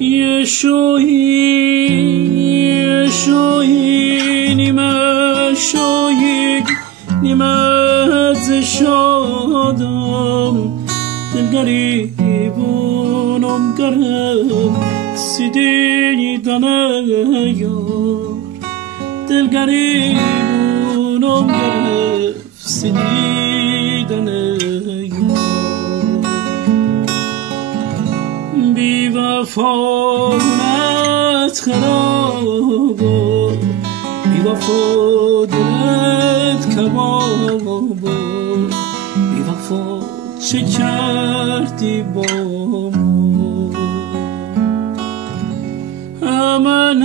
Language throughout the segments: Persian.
یه شوی نیمه شوی نیمه ز شادم دل گریبونم گرم سیدیدن یار دل گریبونم گرم سیدیدن بی وفانت خرابا بی وفا دلت کبابا بی وفا چه کردی با ما امن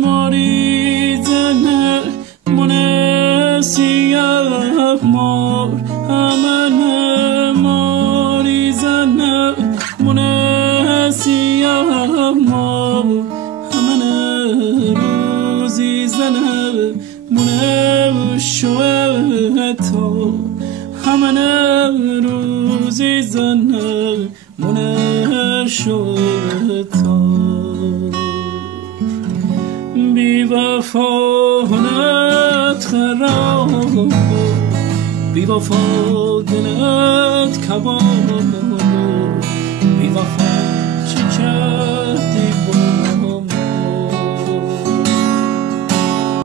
ماریزنه من سیاه مار امن ماریزنه من سیاه مار امن روزی زنه من شوهتا امن روزی زنه من شوهتا بی وفانت خراب بی وفا دلت کباب بی وفا چه کردی با